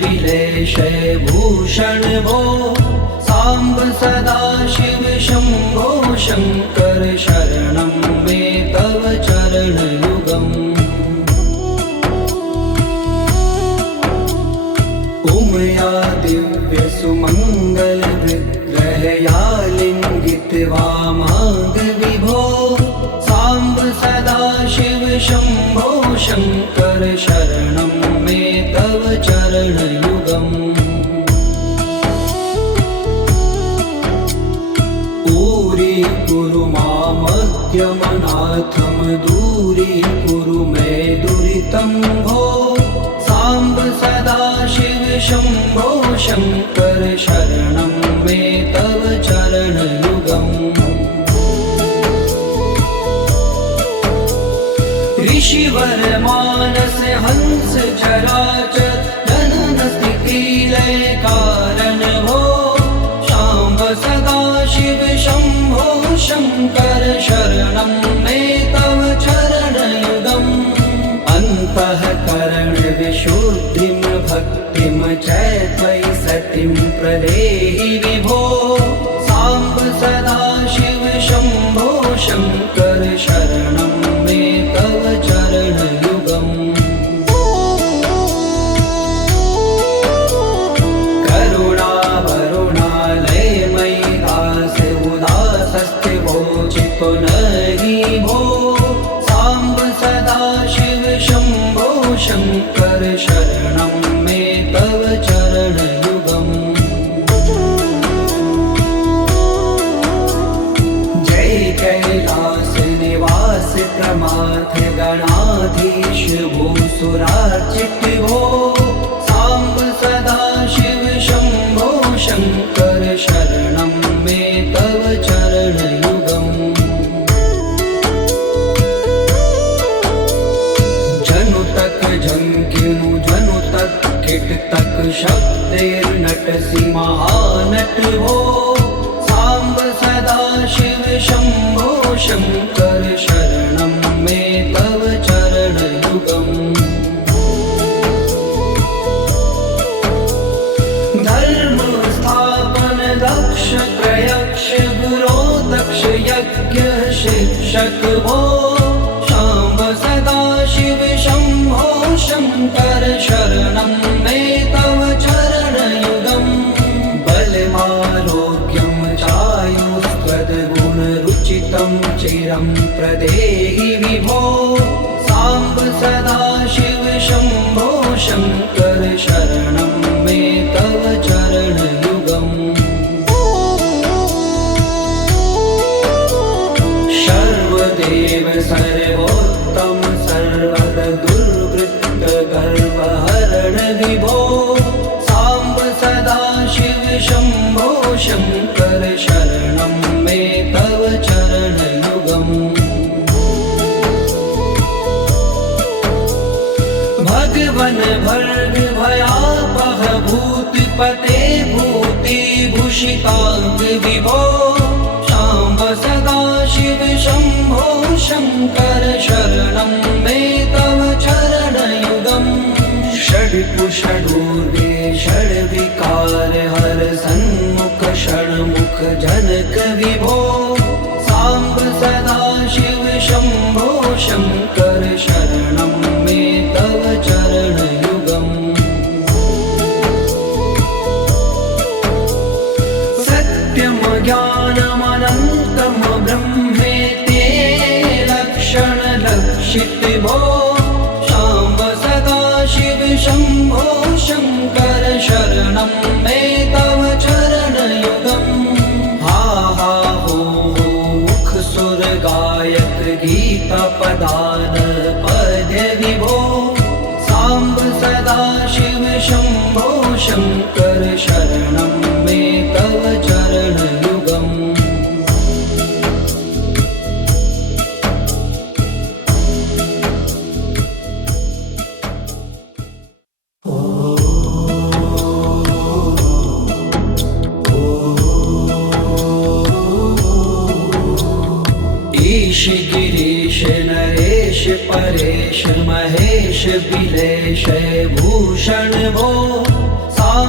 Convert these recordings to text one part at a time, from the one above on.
बिलेशय भूषण भो सांब सदा शिव शंभो शंकर शरणं मे तव चरणयुगम् उमया दिव्य सुमंगल विग्रहया लिंगित वामांग विभो सांब सदा शिव शंभो शंकर शरणं मे तव चरणयुगम् कुरु मामद्यमनाथं दूरीकुरु मे दुरितं भो सांब सदा शिव शंभो शंकर शरणं मे तव चरणयुगम् ऋषिवर मानस हंस चराचर जनन स्थिति लय कारण भो सांब सदा शिव शंभो शंकर शरणं मे तव चरणयुगम् अन्तःकरण विशुद्धिं भक्तिं च त्वयि सतिं प्रदेहि विभो सांब सदा शिव शंभो शंकर शरणं मे तव चरणयुगम् चितो नहि भो सांब सदा शिव शंभो शंकर शरणं मे तव चरणयुगम् जय कैलास निवास प्रमाथ गणाधीश भूसुरार्चित भो सांब सदा शिव शंभो शंकर शरणं मे तव चरणयुगम् झंकिनु जनु तक किट तक शब्देर्नटसि महानट भो सांब सदा शिव शंभो शंकर शरणं मे तव चरणयुगम् धर्म स्थापन दक्ष प्रयक्ष गुरो दक्ष यज्ञ शिक्षक भो सांब सदा शिव शंभो शंकर शरणं मे तव चरणयुगम् बलमारोग्यं चायुस्त्वद्गुणरुचितं चिरं प्रदेहि विभो सांब सदा शिव शंभो शंकर शरणं मे तव चरणयुगम् सर्वदेव सर्वोत्तम सर्वद दुर्वृत्त गर्वहरण विभो सांब सदा शिव शंभो शंकर शरणं मे तव चरणयुगम् भगवन भर्ग भयापह भूतिपते भूतिभूषितांग विभो सांब सदा शिव शंभो शंकर शरणं मे तव चरणयुगम् षड्कुषडूर्वे षड्विकार हर सन्मुख षण्मुख जनक विभो सांब सदा शिव शंभो शंकर शरणं मे तव चरणयुगम् सत्यं ज्ञानमनन्तं ब्रह्मेति लक्षण लक्षित भो सांब सदा शिव शंभो शंकर शरणं मे तव चरणयुगम् हा हा हो मुख सुर गायक गीता पदान पद्य विभो सांब सदा शिव शंभो शंकर शरणं मे तव चरणयुगम् ईश गिरीश नरेश परेश महेश बिलेश भूषण भो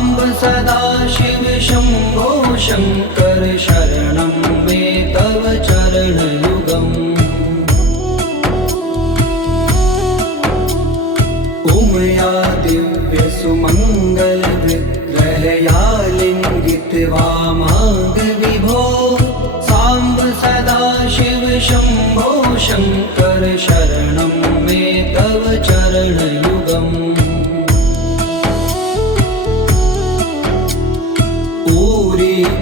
साम्ब सदा शिव शम्भो शङ्कर शरणं मे तव चरणयुगम् उमया दिव्यसुमङ्गलविग्रहया लिङ्गितवामाङ्ग विभो साम्ब सदा शिव शम्भो शङ्कर शरणं मे तव चरणयुगम्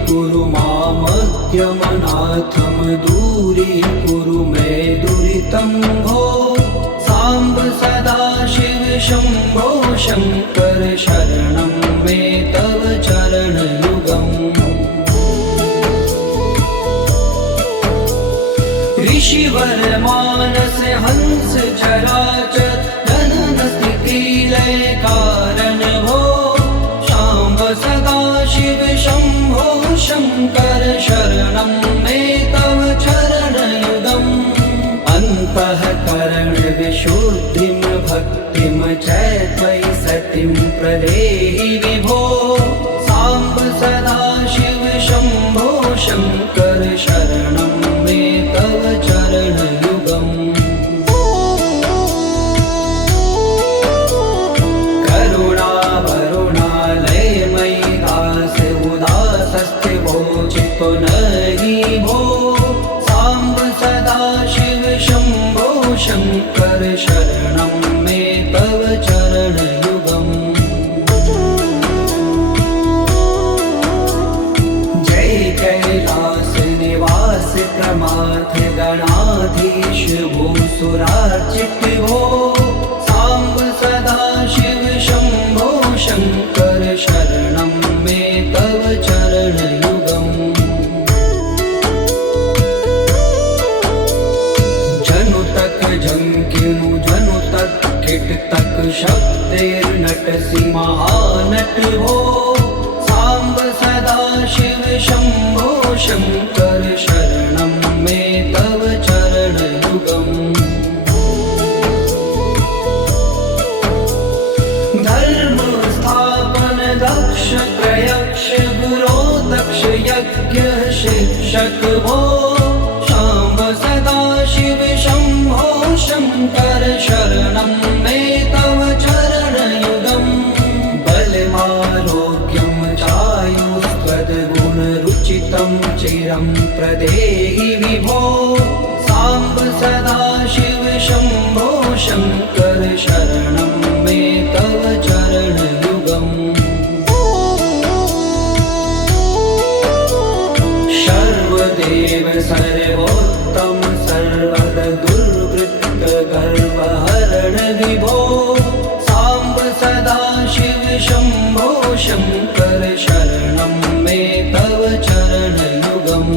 कुरु मामज्ञमनाथं दूरीकुरु मे दुरितं भो साम्ब सदा शिव शम्भो शङ्कर शरणं मे तव चरणयुगम् ऋषिवर मानस हंस चराचर जनन स्थिति लय कारण भो शाम्ब सदा शिव शम्भो शङ्कर शरणं मे तव चरणयुगम् अन्तःकरण विशुद्धिं भक्तिं च त्वयि सतिं प्रदेहि विभो साम्ब सदा शिव शम्भो शङ्कर शरणं मे तव चरणयुगम् चित्तो नहि भो साम्ब सदा शिव शम्भो शङ्कर शरणं मे तव चरणयुगम् जय कैलास निवास प्रमाथ गणाधीश भूसुरार्चित भो साम्ब सदा शिव शम्भो शङ्कर शरणं मे तव चरणयुगम् जनु तक झंकिनु जनु तक किट तक शब्देर्नटसि महानट भो साम्ब सदा शिव शम्भो शङ्कर शरणं मे तव चरणयुगम् धर्म स्थापन दक्ष प्रयक्ष गुरो दक्ष यज्ञ शिक्षक भो शाम्ब सदा शिव शम्भो शङ्कर शरणं मे तव चरणयुगम् बलमारोग्यं चायुस्त्वद्गुणरुचितं चिरं प्रदेहि विभो साम्ब सदा शिव शम्भो शङ्कर शरणं मे तव चरणयुगम् सर्वदेव सर्वोत्तम सर्वद दुर्वृत्त गर्वहरण विभो साम्ब सदा शिव शम्भो शङ्कर शरणं मे तव चरणयुगम्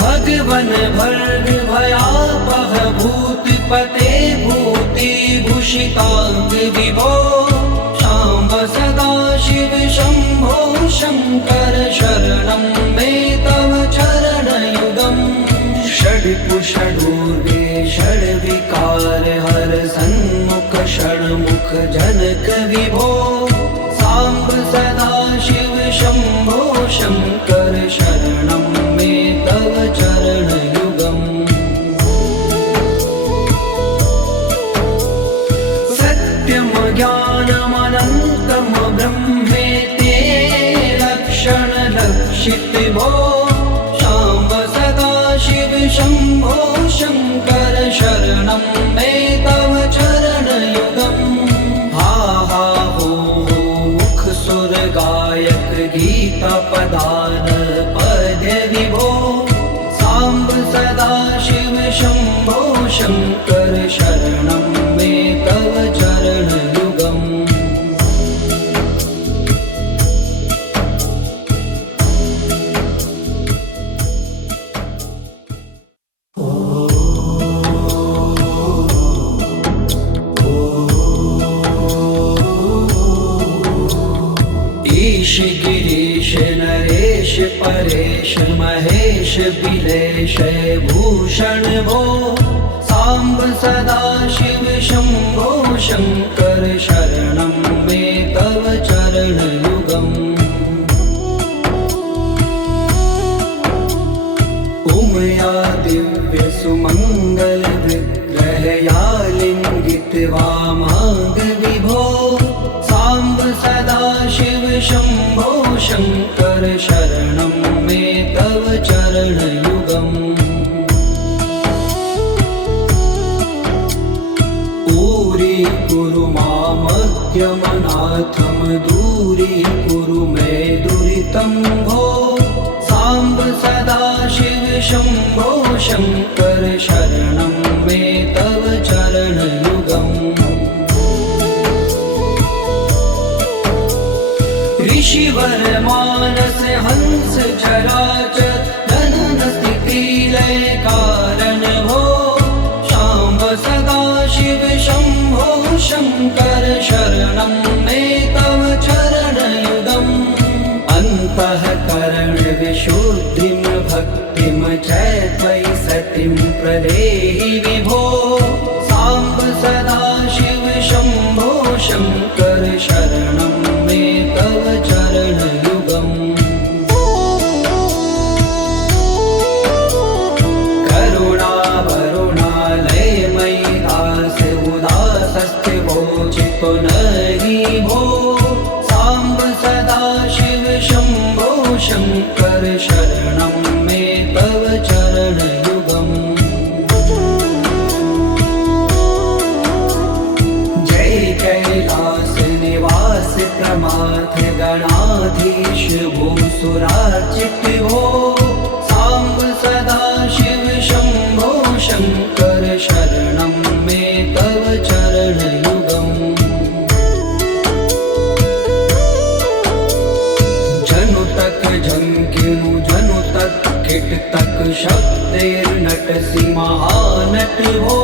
भगवन भर्ग भयापह भूतिपते भूतिभूषिताङ्ग विभो शाम्ब सदा शिव शम्भो शङ्कर शरणं मे तव चरणयुगम् षड्पुषडूर्वे षड्विकार हर सन्मुख षण्मुख जनक विभो साम्ब सदा शिव शम्भो शङ्कर शरणं मे तव चरणयुगम् सत्यं ज्ञानमनन्तं ब्रह्मेते लक्षणलक्षित भो शाम्ब सदा शिव शम्भो शङ्कर शरणं मे तव चरणयुगम् हा हा हो मुख सुर गायक गीता पदान पद्य विभो साम्ब सदा शिव शम्भो शङ्कर शरणं मे तव चरणयुगम् ईश गिरीश नरेश परेश महेश बिलेश भूषण भो साम्ब सदा शिव शम्भो शङ्कर शरणं मे तव चरणयुगम् उमया दिव्यसुमङ्गलविग्रहया लिङ्गितवामाङ्गविभो साम्ब सदाशिव शम्भो शङ्कर शरणं मे तव चरणयुगम् दूरी मामद्यमनाथं दूरीकुरु मे दुरितं भो साम्ब सदाशिव शम्भो शङ्कर शरणं मे तव चरणयुगम् ऋषिवर मानस हंस चराचर जनन स्थिति लय कारण भो शाम्ब सदाशिव शम्भो शङ्कर शरणं मे तव चरणयुगम् अन्तःकरण विशुद्धिं भक्तिं च त्वयि सतिं प्रदेहि विभो साम्ब सदाशिव शम्भो शङ्कर शरणं मे तव चरणयुगम् चितो नहि भो साम्ब सदाशिव शम्भो शङ्कर शरणं मे तव चरणयुगम् जय कैलास निवास प्रमाथ गणाधीश भूसुरार्चित भो साम्ब सदाशिव शम्भो शङ्कर शरणं मे तव चरणयुगम् जनु तक झंकिनु जनु तक किट तक शब्दैर्नटसि महानट भो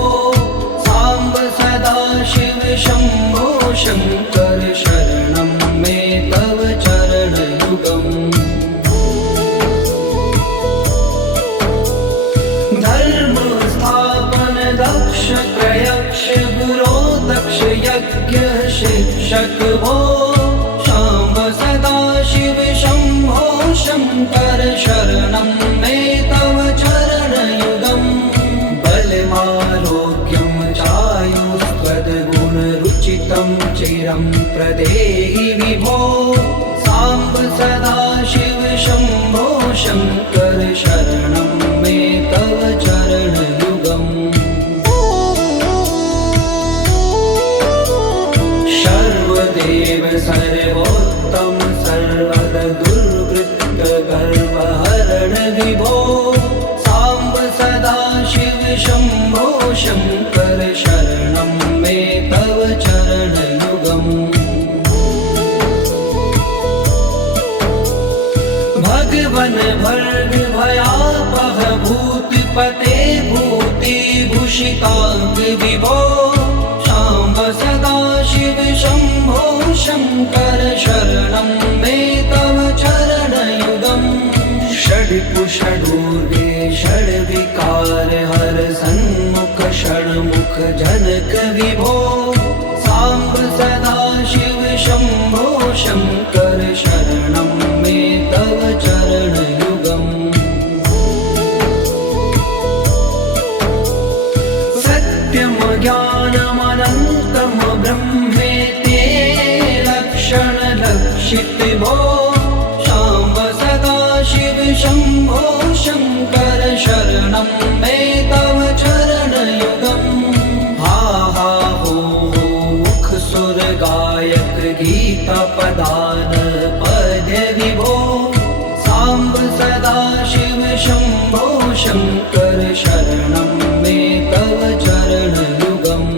साम्ब सदाशिव शम्भो शङ्कर शरणं मे तव चरणयुगम् धर्म स्थापन दक्ष प्रयक्ष गुरो दक्ष यज्ञ शिक्षक भो शाम्ब सदाशिव शम्भो शङ्कर शरणं मे तव चरणयुगम् बलमारोग्यं चायुस्त्वद्गुणरुचितं चिरं प्रदेहि विभो साम्ब सदाशिव शम्भो शङ्कर शरणं मे तव चरणयुगम् सर्वदेव सर्वोत्तम सर्वद दुर्वृत्त गर्वहरण विभो साम्ब सदाशिव शम्भो शङ्कर शरणं मे तव चरणयुगम् भगवन भर्ग भयापह भूतपते भूतिभूषिताङ्ग विभो शाम्ब सदाशिव शम्भो शङ्कर शरणं मे तव चरणयुगम् षड्कुषडूर्वे षड्विकार हर सन्मुख षण्मुख जनक विभो साम्ब सदाशिव शम्भो शङ्कर शरणं मे तव चरणयुगम् सत्यं ज्ञानमनन्तं ब्रह्मेति लक्षणलक्षित भो शाम्ब सदाशिव शम्भो शङ्कर शरणं मे तव चरणयुगम् हा हा हो मुख सुर गायक गीता पदान पद्य विभो साम्ब सदाशिव शम्भो शङ्कर शरणं मे तव चरणयुगम्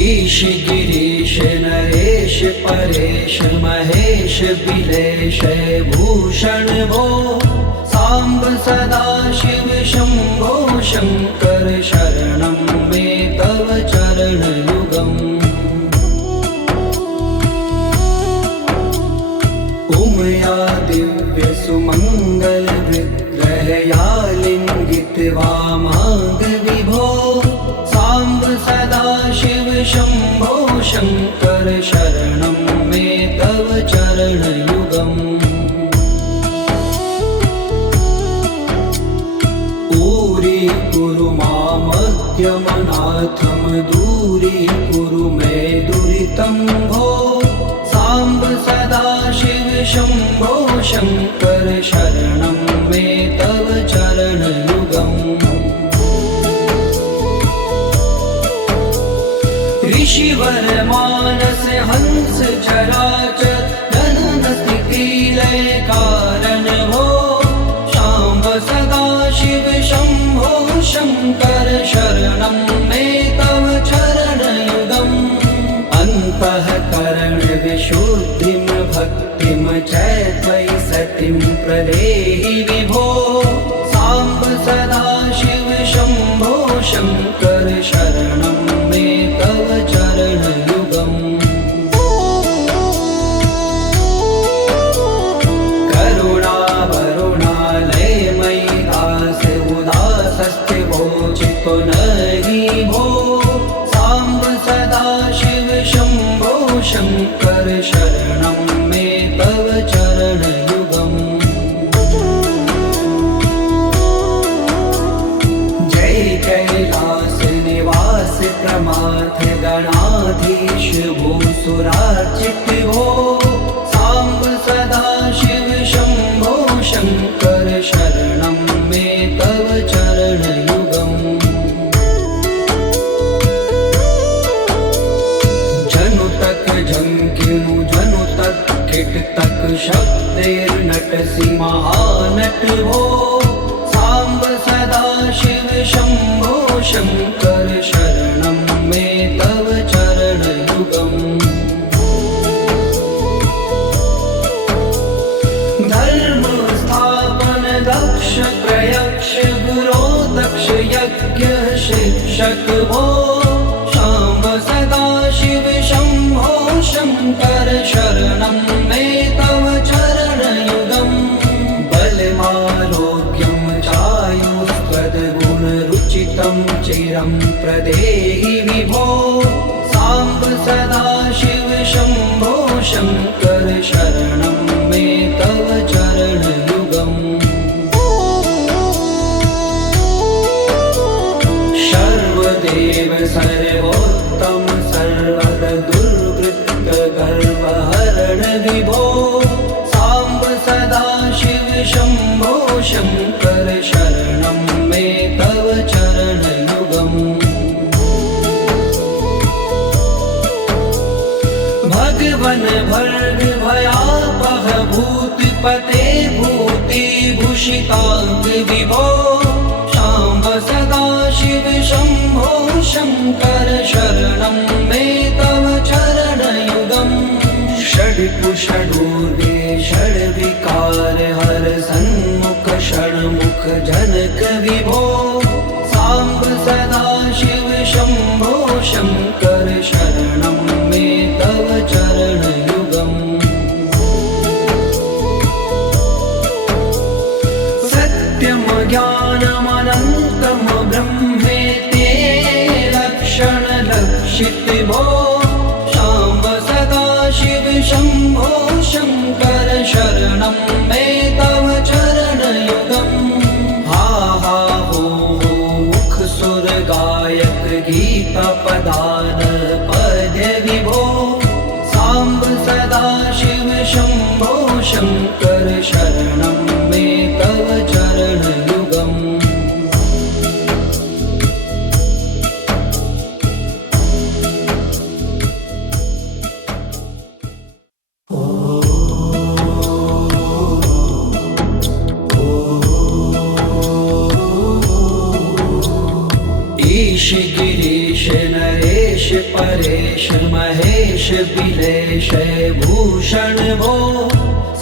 ईश गिरीश नरेश परेश महेश बिलेश भूषण भो साम्ब सदाशिव शम्भो शङ्कर शरणं मे तव शम्भो शङ्कर शरणं मे तव चरणयुगम् दूरीकुरु मामद्यमनाथं दूरीकुरु मे दुरितं भो साम्ब सदाशिव शम्भो शङ्कर शरणं मे तव चरणयुगम् ऋषिवर मानस हंस चराचर जनन स्थिति लय कारण भो शाम्ब सदाशिव शम्भो शङ्कर शरणं मे तव चरणयुगम् अन्तःकरण विशुद्धिं भक्तिं च त्वयि सतिं प्रदेहि विभो साम्ब सदाशिव शम्भो शङ्कर शरणं मे तव चरणयुगम् करुणावरुणालयमयि दास उदासस्थिवोचितो नहि भो साम्ब सदाशिव शम्भो शङ्कर शरणं मे तव चरणयुगम् जय कैलास निवास प्रमाथ गणाधीश भूसुरार्चित भो साम्ब सदाशिव शम्भो शङ्कर शरणं मे तव चरणयुगम् जनु तक झंकिनु जनु तक किट तक शब्दैर्नटसि महानट भो साम्ब सदाशिव शम्भो शङ्कर शरणं मे तव चरणयुगम् धर्म स्थापन दक्ष प्रयक्ष गुरो दक्ष यज्ञ शिक्षक भो शाम्ब सदाशिव शम्भो शङ्कर शरणं मे तव चरणयुगम् बलमारोग्यं चायुस्त्वद्गुणरुचितं चिरं प्रदेहि विभो साम्ब सदाशिव शम्भो शङ्कर शरणं मे तव चरणयुगम् सर्वदेव सर्वोत्तम सर्वद दुर्वृत्त गर्वहरण विभो साम्ब सदाशिव शम्भो शङ्कर शरणं मे तव चरणयुगम् भगवन भर्ग भयापह भूतिपते भूतिभूषिताङ्ग विभो शाम्ब सदाशिव शम्भो शङ्कर शरणं मे तव चरणयुगम् षड्कुषडूर्वे षड्विकार हर सन्मुख षण्मुख जनक विभो साम्ब सदाशिव शम्भो शङ्कर शरणं मे तव चरणयुगम् सत्यं ज्ञानमनन्तं ब्रह्मेति लक्षणलक्षित भो शाम्ब सदाशिव शम्भो शङ्कर शरणं मे तव चरणयुगम् हा हा हो मुख सुर गायक गीता पदान पद्य विभो साम्ब सदाशिव शम्भो शङ्कर शरणं मे तव चरणयुगम् ईश गिरीश नरेश परेश महेश बिलेश भूषण भो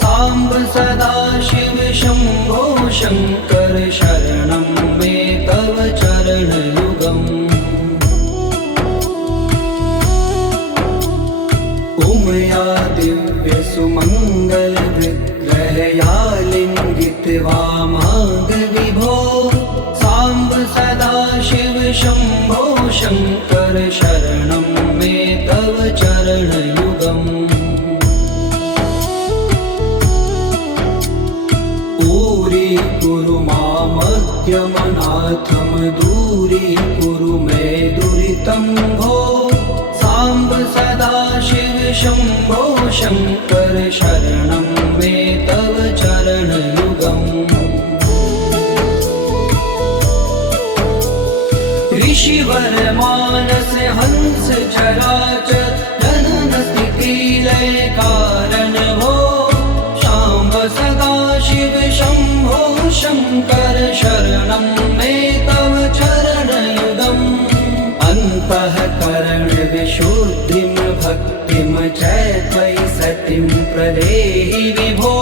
साम्ब सदाशिव शम्भो शङ्कर शरणं मे तव चरणयुगम् उमया दिव्य सुमङ्गल विग्रहया लिङ्गित वामाङ्ग विभो साम्ब सदाशिव शम्भो शङ्कर शरणं सदाशिव शम्भो शङ्कर शरणं मे तव चरणयुगम् ऋषिवर मानस हंस चराचर जनन स्थिति लय कारण भो शाम्ब सदाशिव शम्भो शङ्कर शरणं मे तव चरणयुगम् अन्तःकरण विशुद्धिं भक्तिं च त्वयि सतिं प्रदेहि विभो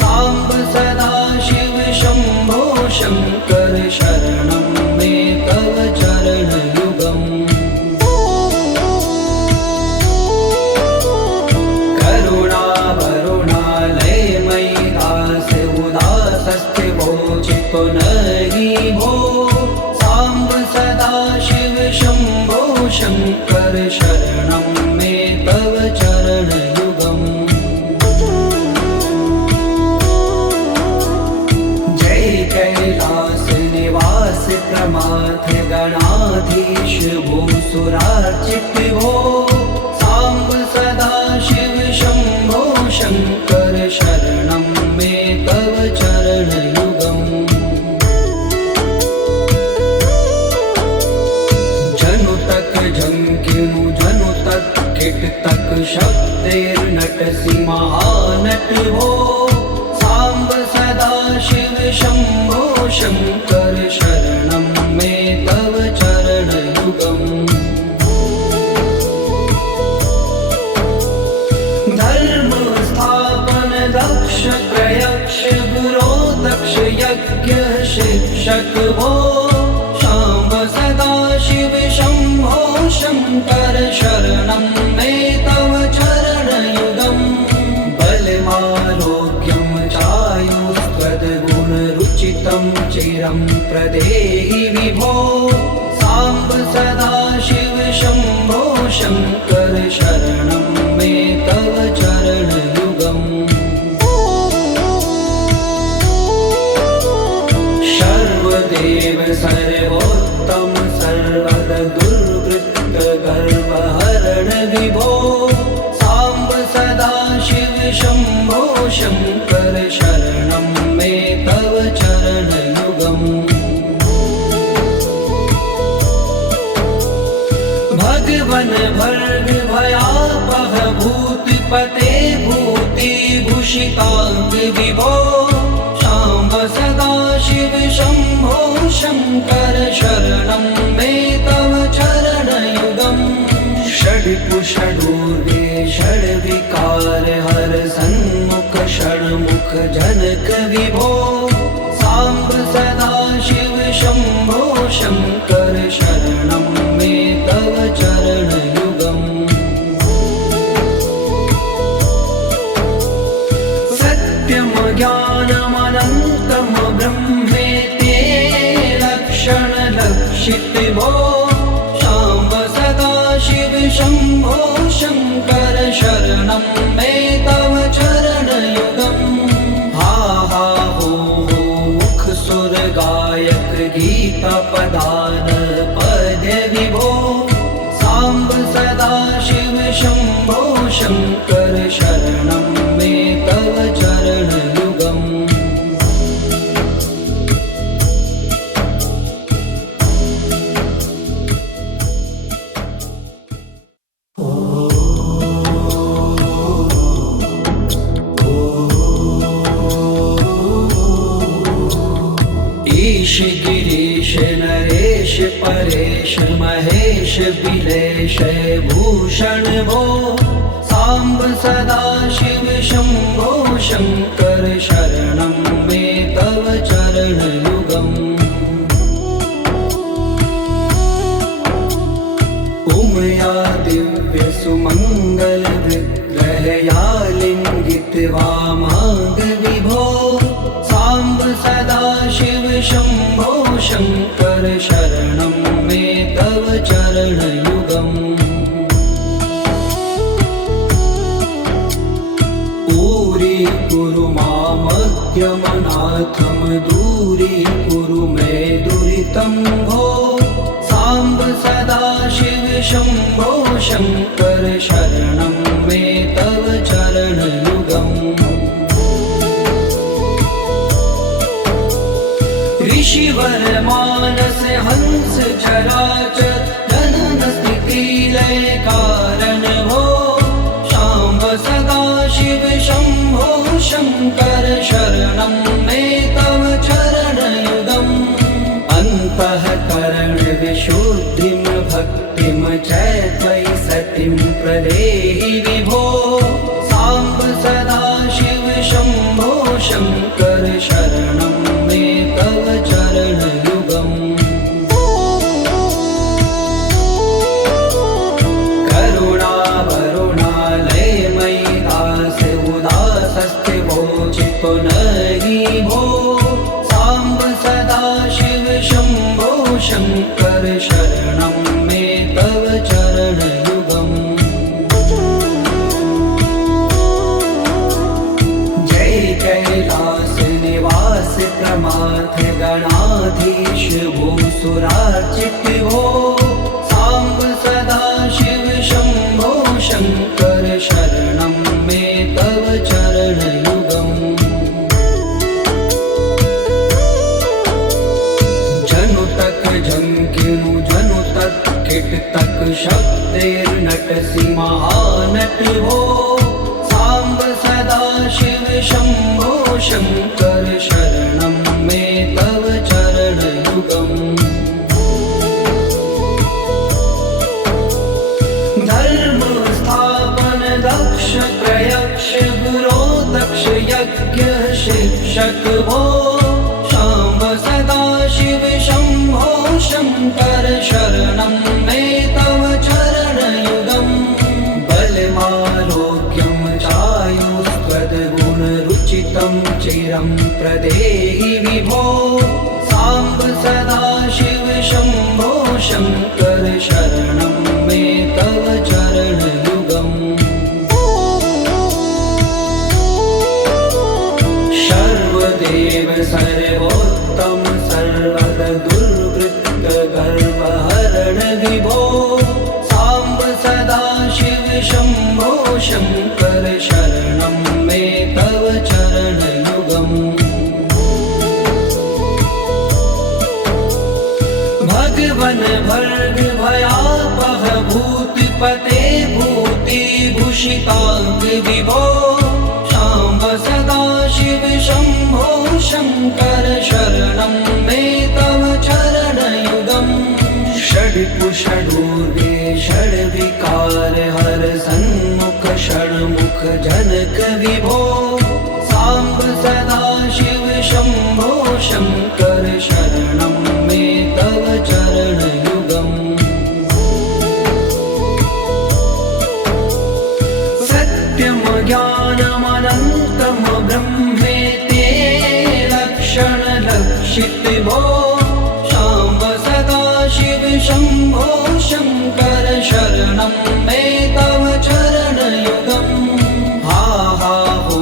साम्ब सदाशिव शम्भो शङ्कर शरणं मे तव चरणयुगम् करुणावरुणालयमयि दास उदासस्थिवोचितो नहि भो साम्ब सदाशिव शम्भो शङ्कर शरणं मे तव चरणयुगम् जय कैलास निवास प्रमाथ गणाधीश भूसुरार्चित भो साम्ब सदाशिव शम्भो शङ्कर शरणं मे तव चरणयुगम् जनु तक झंकिनु जनु तक किट तक शब्देर्नटसि महानट भो साम्ब सदाशिव शम्भो शङ्कर शरणं मे तव चरणयुगम् धर्म स्थापन दक्ष प्रयक्ष गुरो दक्ष यज्ञ शिक्षक भो शाम्ब सदाशिव शम्भो शङ्कर शरणं मे तव चरणयुगम् बलमारोग्यं चायुस्त्वद्गुणरुचितं चिरं प्रदेहि विभो साम्ब सदाशिव शम्भो शङ्कर शरणं मे तव चरणयुगम् सर्वदेव सर्वोत्तम सर्वद दुर्वृत्त गर्वहरण विभो साम्ब सदाशिव शम्भो शङ्कर शरणं मे तव चरणयुगम् भगवन भर्ग भयापह भूतिपते भूतिभूषिताङ्ग विभो शाम्ब सदाशिव शम्भो शङ्कर शरणं मे तव चरणयुगम् षड्पुषडूर्वे षड्विकार हर सन्मुख षण्मुख जनक विभो साम्ब सदाशिव शम्भो शङ्कर शरणं मे तव चरणयुगम् सत्यं ज्ञानमनन्तं ब्रह्मेति लक्षणलक्षित भो शाम्ब सदाशिव शम्भो शङ्कर शरणं मे तव चरणयुगम् हा हा हो मुख सुर गायक गीता पदान पद्य विभो साम्ब सदाशिव शम्भो शङ्कर शरणं मे तव चरणयुगम् ईश गिरीश नरेश परेश महेश बिलेश भूषण भो साम्ब सदाशिव शम्भो शङ्कर शरणं मे तव चरणयुगम् उमया दिव्य सुमङ्गल विग्रहया लिङ्गित वामाङ्ग विभो साम्ब सदाशिव शम्भो शङ्कर शरणं मे तव चरणयुगम् दूरी मामज्ञमनाथं दूरी कुरु मे दुरितं भो साम्ब सदाशिव शम्भो शङ्कर शरणं मे तव चरणयुगम् ऋषिवर मानस हंस चराचर जनन स्थिति लय कारण भो शाम्ब सदाशिव शम्भो शङ्कर शरणं मे तव चरणयुगम् अन्तःकरण विशुद्धिं भक्तिं च त्वयि सतिं प्रदेहि विभो साम्ब सदाशिव शम्भो शङ्कर शरणं मे तव चरणयुगम् करुणावरुणालयमयि दास उदासस्थिवोचितो नहि भो साम्ब सदाशिव शम्भो शङ्कर शरणं मे तव चरणयुगम् जय कैलास निवास प्रमाथ गणाधीश भूसुरार्चित भो साम्ब सदाशिव शम्भो शङ्कर शरणं मे तव चरणयुगम् जनु तक झंकिनु जनु तक किट तक शब्दैर्नटसि महानट भो साम्ब सदाशिव शम्भो शङ्कर शरणं मे तव चरणयुगम् धर्म स्थापन दक्ष प्रयक्ष गुरो दक्ष यज्ञ शिक्षक भो शाम्ब सदाशिव शम्भो शङ्कर शरणं मे तव चरणयुगम् बलमारोग्यं चायुस्त्वद्गुणरुचितं चिरं प्रदेहि विभो साम्ब सदाशिव शम्भो शङ्कर शरणं मे तव चरणयुगम् सर्वदेव सर्वोत्तम सर्वद दुर्वृत्त गर्वहरण विभो साम्ब सदाशिव शम्भो शङ्कर शरणं मे तव चरणयुगम् भगवन भर्ग भयापह भूतिपते भूतिभूषिताङ्ग विभो शाम्ब सदाशिव शम्भो शङ्कर शरणं मे तव चरणयुगम् षड्कुषडूर्वे षड्विकार हर सन्मुख षण्मुख जनक विभो साम्ब सदाशिव शम्भो शङ्कर शरणं मे तव चरणयुगम् सत्यं ज्ञानमनन्तं ब्रह्मेते लक्षणलक्षित भो शाम्ब सदाशिव शम्भो शङ्कर शरणं मे तव चरणयुगम् हा हा हो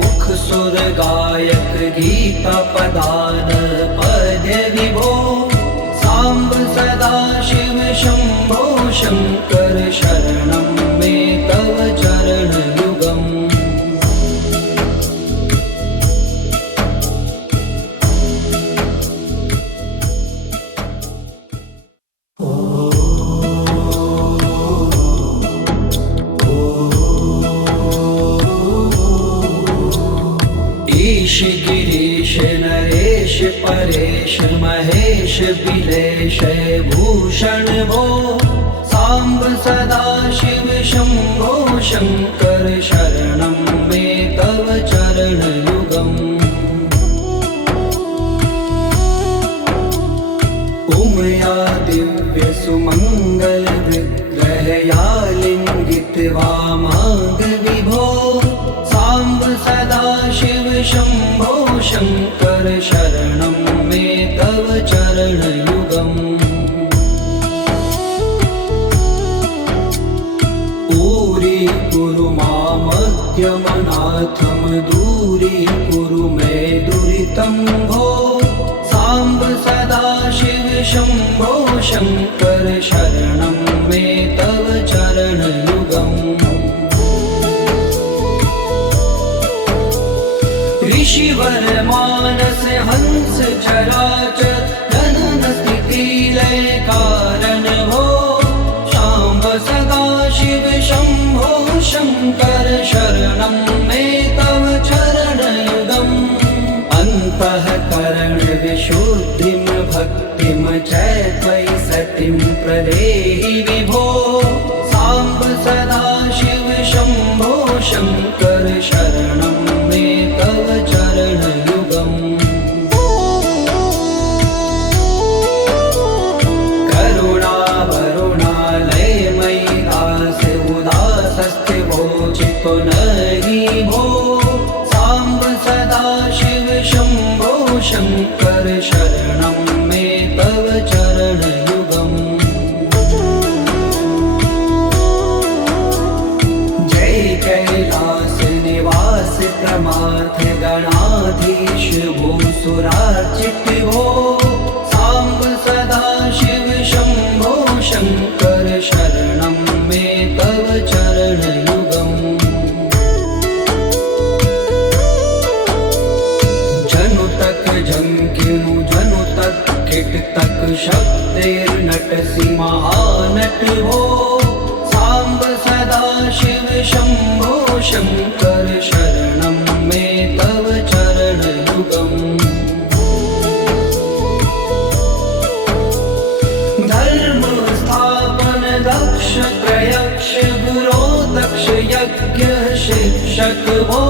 मुख सुर गायक गीता पदान पद्य विभो साम्ब सदाशिव शम्भो शङ्कर शरणं मे तव चरणयुगम् ईश गिरीश नरेश परेश महेश बिलेश भूषण भो साम्ब सदाशिव शम्भो शङ्कर शरणं मे तव चरणयुगम् उमया दिव्य सुमङ्गल विग्रहया लिङ्गित वामाङ्ग विभो साम्ब सदाशिव शम्भो शङ्कर शरणं मे तव चरणयुगम् दूरी मामद्यमनाथं दूरीकुरु मे दुरितं भो साम्ब सदाशिव शम्भो शङ्कर शरणं मे तव चरणयुगम् ऋषिवर मानस हंस चराचर जनन स्थिति लय कारण भो शाम्ब सदा शिव शम्भो शङ्कर शरणं मे तव चरणयुगम् अन्तःकरण विशुद्धिं भक्तिं च त्वयि सतिं प्रदेहि विभो साम्ब सदा शिव शम्भो शङ्कर शरणं मे तव चरणयुगम् करुणावरुणालयमयि दास उदासस्ते वोचितो नहि भो साम्ब सदा शिव शम्भो शङ्कर शरणं मे तव चरणयुगम् जय कैलास निवास प्रमाथ गणाधीश भूसुरार्चित भो साम्ब सदा शिव शम्भो शङ्कर शरणं मे तव चरणयुगम् जनु तक झंकिनु जनु तक किट तक शब्देर्नटसि महानट हो साम्ब सदा शिव शम्भो शङ्कर शरणं मे तव चरणयुगम् धर्म स्थापन दक्ष त्रयक्ष गुरो दक्ष यज्ञ शिक्षक भो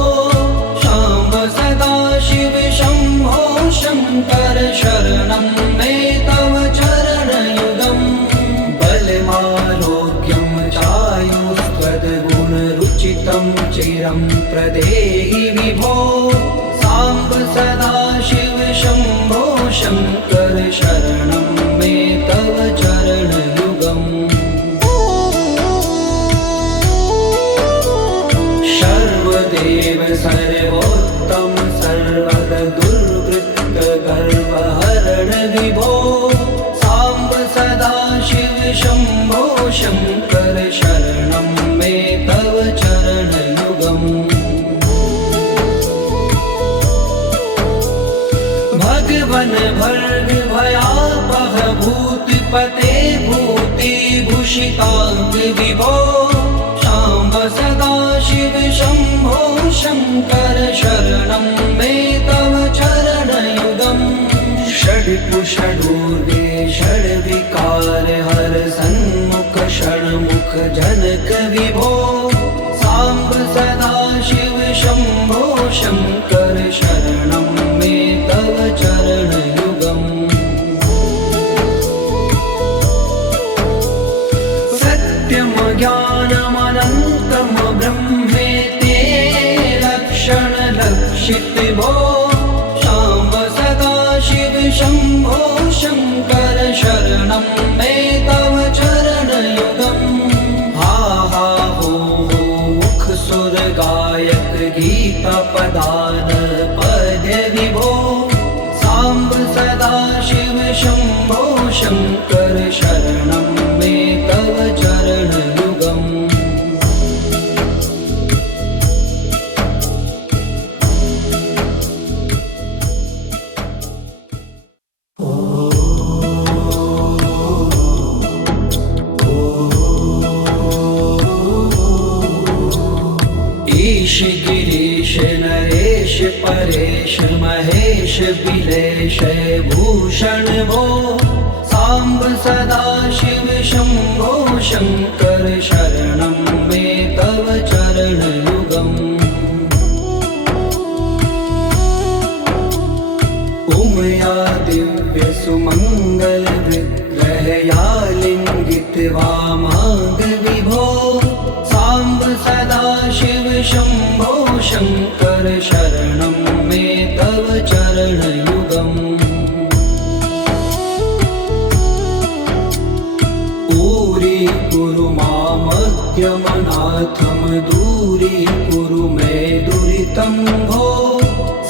शाम्ब सदा शिव शम्भो शङ्कर शरणं मे तव चरणयुगम् बलमारोग्यं चायुस्त्वद्गुणरुचितं चिरं प्रदेहि विभो साम्ब सदा शिव शम्भो शङ्कर शरणं मे तव चरणयुगम् सर्वदेव सर्वोत्तम सर्वद दुर्वृत्त गर्वहरण विभो साम्ब सदा शिव शम्भो शङ्कर शरणं मे तव चरणयुगम् भगवन भर्ग भयापह भूतिपते भूतिभूषिताङ्ग विभो शाम्ब सदा शिव शम्भो शङ्कर शरणं मे तव चरणयुगम् षड्कुषडूर्वे षड्विकार हर सन्मुख षण्मुख जनक विभो साम्ब सदा शिव शम्भो शङ्कर शरणं मे तव चरणयुगम् सत्यं ज्ञानमनन्तं ब्रह्मेति लक्षणलक्षित भो शाम्ब सदा शिव शम्भो शङ्कर शरणं मे तव चरणयुगम् हा हा हो मुख सुर गायक गीता पदान पद्य विभो साम्ब सदा शिव शम्भो शङ्कर शरणं मे तव चरणयुगम् ईश गिरीश नरेश परेश महेश बिलेश भूषण भो साम्ब सदा शिव शम्भो शङ्कर शरणं मे तव चरणयुगम् उमया दिव्य सुमङ्गल विग्रहया लिङ्गित वामाङ्ग विभो साम्ब सदा शिव शम्भो शङ्कर शरणं मे तव चरणयुगम् दूरी मामज्ञमनाथं दूरीकुरु मे दुरितं भो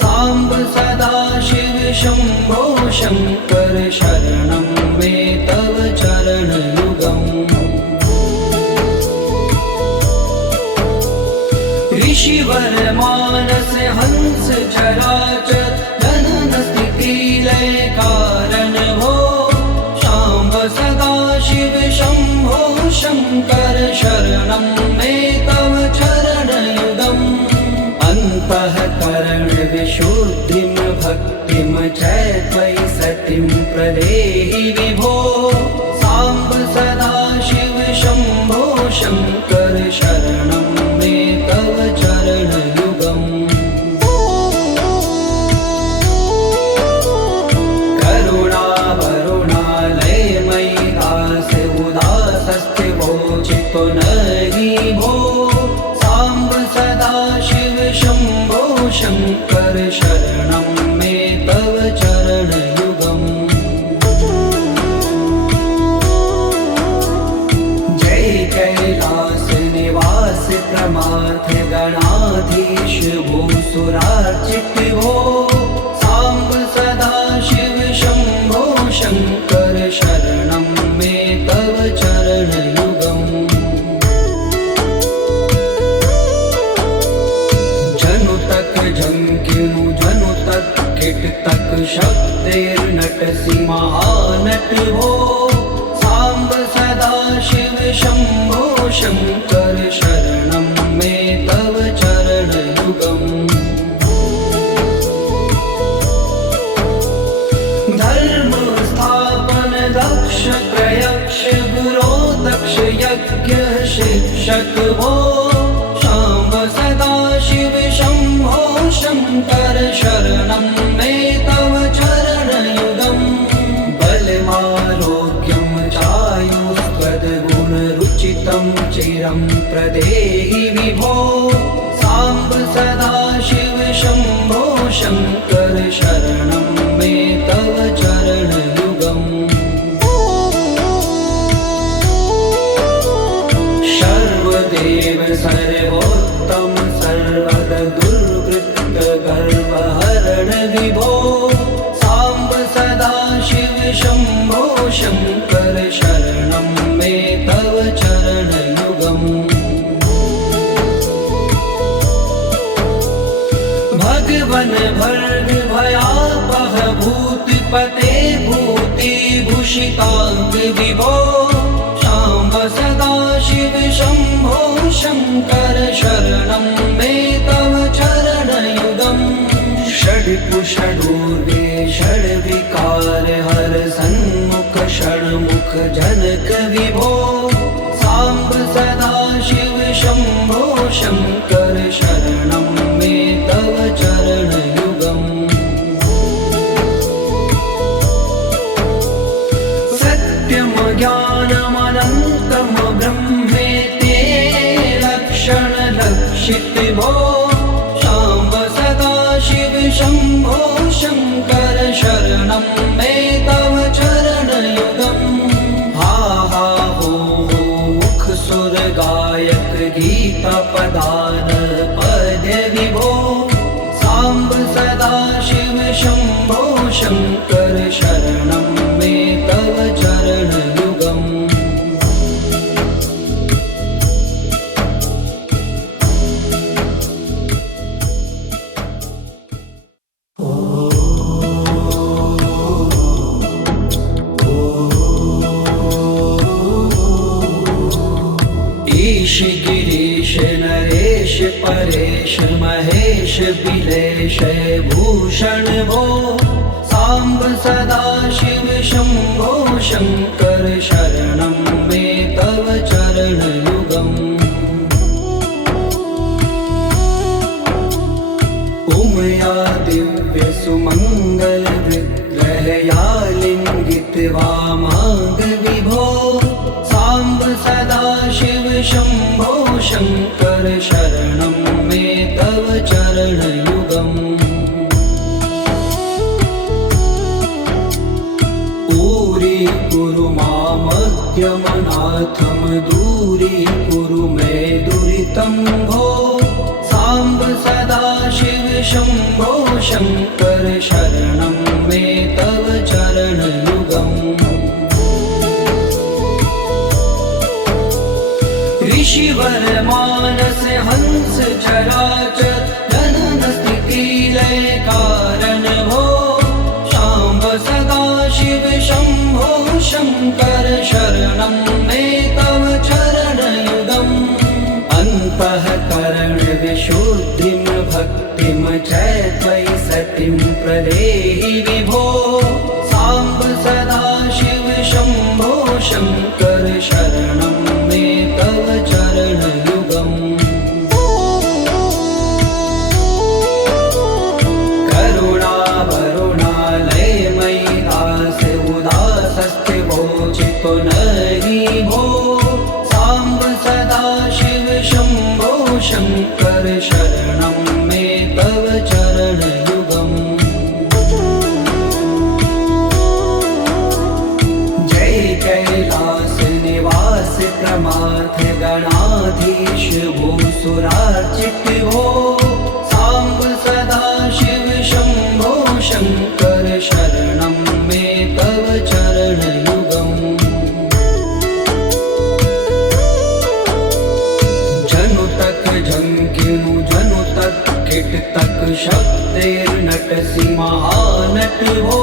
साम्ब सदा शिव शम्भो शङ्कर शरणं ऋषिवर मानस हंस चराचर जनन स्थिति लय कारण भो शाम्ब सदा शिव शंभो शंकर शरणं मे तव चरणयुगम् अन्तःकरण विशुद्धिं भक्तिं च त्वयि सतिं प्रदेहि विभो साम्ब सदा शिव शंभो शंकर शरणं मे तव चरणयुगम् करुणावरुणालयमयि दास उदासस्ते वोचितो नहि भो साम्ब सदा शिव शंभो शंकर शरणं मे तव चरणयुगम् जय कैलास निवास प्रमाथ गणाधीश भूसुरार्चित भो साम्ब सदा शिव शंभो शंकर शरणं मे तव चरणयुगम् जनु तक झंकिनु जनु तक किट तक शब्दैर्नटसि महानट भो साम्ब सदा शिव शंभो शंकर शरणं मे तव चरणयुगम् धर्म स्थापन दक्ष प्रयक्ष गुरो दक्ष यज्ञ शिक्षक भो शाम्ब सदा शिव शंभो शंकर शरणं मे तव चरणयुगम् बलमारोग्यं चायुष्पदगुणरुचितं चिरं प्रदेहि विभो साम्ब सदा शिव शंभो शंकर शरणं मे तव चरणयुगम् सर्वदेव सर्वोत्तम सर्वद दुर्वृत्त गर्वहरण विभो साम्ब सदा शिव शंभो शंकर शरणं मे तव चरणयुगम् भगवन भर्ग भयापह भूतिपते भूतिभूषितांग विभो शाम्ब सदा शिव शंभो शंकर शरणं मे तव चरणयुगम् षड्कुषडूर्वे षड्विकार हर सन्मुख षण्मुख जनक विभो साम्ब सदा शिव शंभो शंकर शरणं मे तव चरणयुगम् सत्यम ज्ञानमनन्तं ब्रह्मेते लक्षण लक्षित भो शाम्ब सदा शिव शंभो शंकर शरणं मे तव चरणयुगम् हा हा हो मुख सुर गायक गीता पदान पद्य विभो साम्ब सदा शिव शंभो शंकर शरणं मे तव चरणयुगम् ईश गिरीश नरेश परेश महेश बिलेश भूषण भो साम्ब सदा शिव शंभो शंकर शरणं मे तव चरणयुगम् उमया दिव्य सुमंगल विग्रहया लिंगित वामांग विभो साम्ब सदा शिव शंभो शंकर शरणं मे तव चरणयुगम् ऊरी कुरु मामद्यमनाथं दूरी कुरु मे दुरितं भो साम्ब सदा शिव शंभो शंकर शरणं मे तव चरणयुगम् ऋषिवर मानस हंस चराचर जनन स्थिति लय कारण भो शाम्ब सदा शिव शंभो शंकर शरणं मे तव चरणयुगम् अन्तःकरण विशुद्धिं भक्तिं च त्वयि सतिं प्रदेहि विभो साम्ब सदा शिव शंभो शंकर शरणं मे तव चरणयुगम् करुणावरुणालयमयि दास उदासस्ते वोचितो नहि भो साम्ब सदा शिव शंभो शंकर शरणं मे तव चरणयुगम् जय कैलास निवास प्रमाथ गणाधीश भूसुरार्चित भो साम्ब सदा शिव शंभो शंकर शरणं मे तव चरणयुगम् जनु तक झंकिनु जनु तक किट तक शब्देर्नटसि महानट भो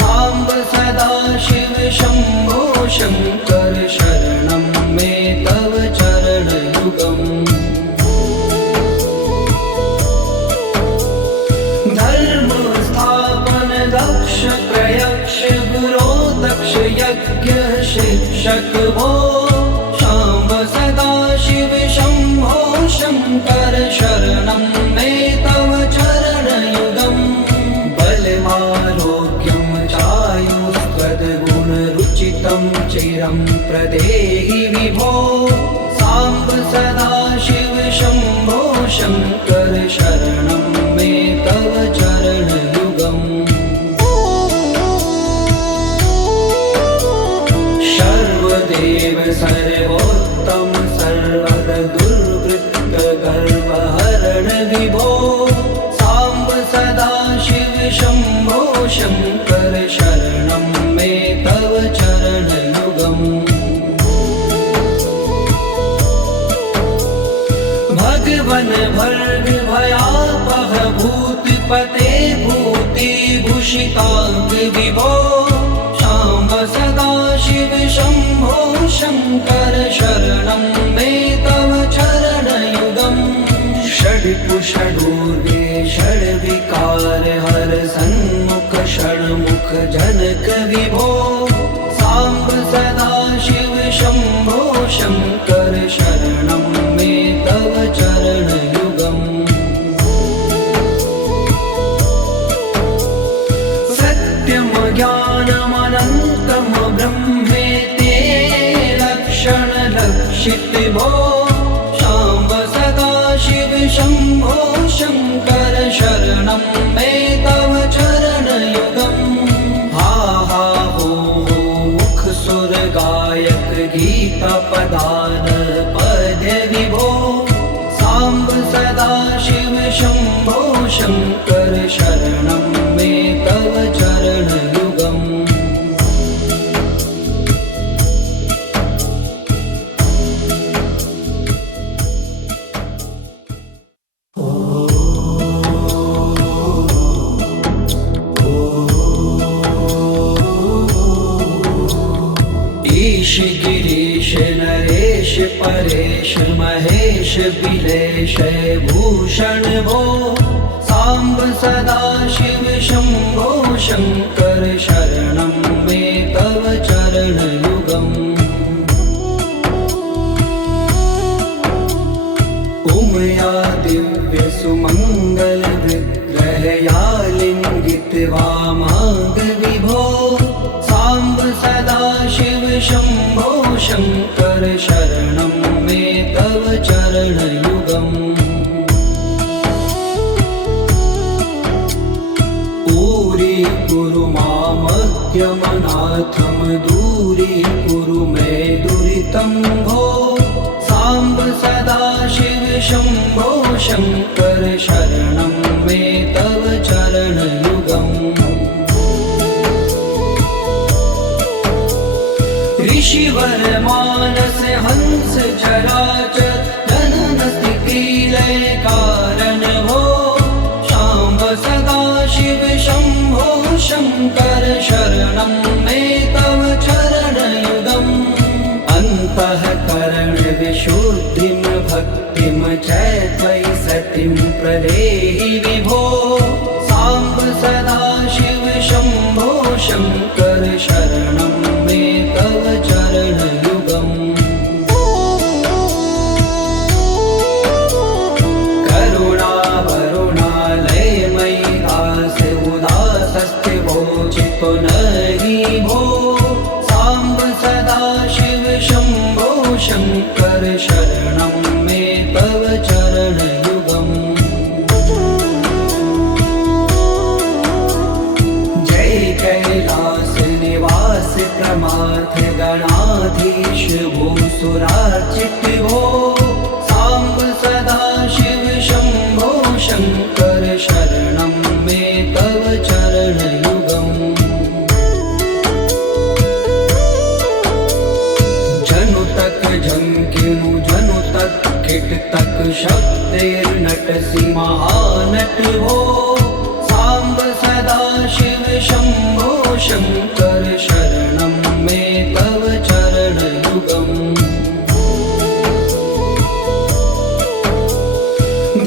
साम्ब सदा शिव शंभो शंकर शरणं मे तव चरणयुगम् धर्म स्थापन दक्ष प्रयक्ष गुरो दक्ष यज्ञ शिक्षक भो शाम्ब सदा शिव शंभो शंकर शरणं मे तव चरणयुगम् बलमारोग्यं चायुस्त्वद्गुणरुचितं चिरं प्रदेहि विभो साम्ब सदा शिव शंभो शंकर शरणं मे तव चरणयुगम् सर्वदेव सर्वोत्तम सर्वद दुर्वृत्त गर्वहरण विभो साम्ब सदा शिव शंभो शंकर शरणं मे तव चरणयुगम् भगवन भर्ग भयापह भूतपते भूतिभूषितांग विभो शाम्ब सदा शिव शंभो शंकर शरणं मे तव चरणयुगम् षड्कुषडूर्वे षड्विकार हर सन्मुख षण्मुख जनक विभो साम्ब सदा शिव शंभो शंकर शरणं मे तव चरणयुगम् सत्यम ज्ञानमनन्तं ब्रह्मेते लक्षण लक्षित भो शाम्ब सदा शिव शंभो शंकर शरणं मे तव चरणयुगम् हा हा हो मुख सुर गायक गीता पदान पद्य विभो साम्ब सदा शिव शंभो शंकर शरणं मे तव चरणयुगम् ईश गिरीश नरेश परेश महेश बिलेश भूषण भो साम्ब सदा शिव शंभो शंकर शरणं मे तव चरणयुगम् उमया दिव्य सुमंगल विग्रहया लिंगित वामांग विभो साम्ब सदा शिव शंभो शंकर शरणं मे तव चरणयुगम् पूरी कुरु मामज्ञमनाथं दूरी कुरु मे दुरितं भो साम्ब सदा शिव शंभो शंकर शरणं मे तव चरणयुगम् ऋषिवर मानस हंस चराचर भक्तिं च त्वयि सतिं प्रदेहि विभो साम्ब सदाशिव शम्भो शङ्कर शरणं मे तव चरणयुगम् करुणावरुणालयमयि दास्य उदासस्ते वोचितो नहि भो साम्ब सदाशिव शम्भो शङ्कर शरणं मे तव चरणयुगम् जय कैलास निवास प्रमाथ गणाधीश भूसुरार्चित भो साम्ब सदाशिव शम्भो शङ्कर शरणं मे तव चरणयुगम् जनु तक झंकिनु जनु तक किट तक शब्दैर्नटसि महानट भो साम्ब सदाशिव शम्भो शङ्कर शरणं मे तव चरणयुगम्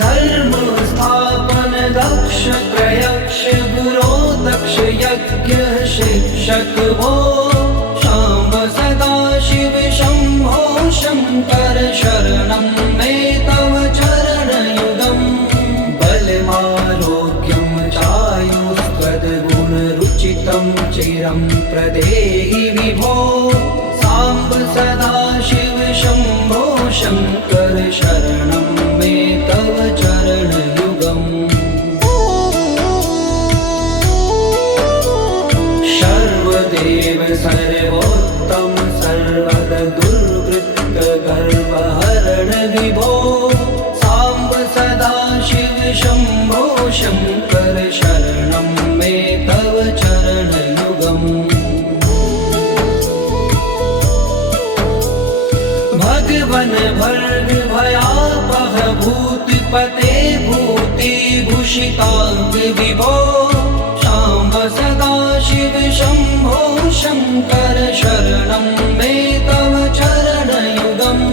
धर्म स्थापन दक्ष प्रयक्ष गुरो दक्ष यज्ञ शिक्षक भो शाम्ब सदाशिव शम्भो शङ्कर शरणं मे तव चरणयुगम् बलमारोग्यं चायुस्त्वद्गुणरुचितं चिरं प्रदेहि विभो साम्ब सदाशिव शम्भो शङ्कर शरणं मे तव चरणयुगम् सर्वदेव सर्वोत्तम सर्वद दुर्वृत्त गर्वहरण विभो साम्ब सदाशिव शम्भो शङ्कर शरणं मे तव चरणयुगम् भगवन भर्ग भयापह भूतिपते भूतिभूषिताङ्ग विभो शाम्ब सदाशिव शम्भो शङ्कर शरणं मे तव चरणयुगम्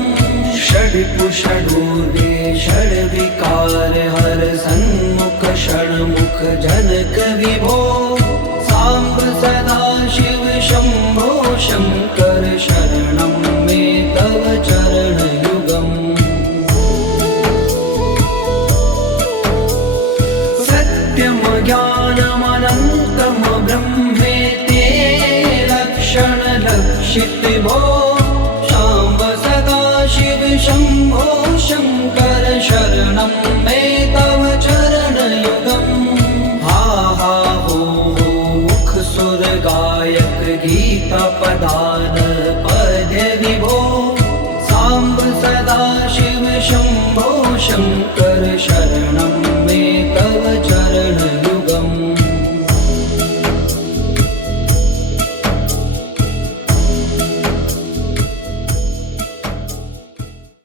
षड्पुषडूर्वे षड्विकार हर सन्मुख षण्मुख जनक विभो साम्ब सदाशिव शम्भो शङ्कर शरणं मे तव चरणयुगम् सत्यं ज्ञानमनन्तं ब्रह्मेति लक्षणलक्षित भो शाम्ब सदाशिव शम्भो शङ्कर शरणं मे तव चरणयुगम् हा हा हो मुख सुर गायक गीता पदान पद्य विभो साम्ब सदाशिव शम्भो शङ्कर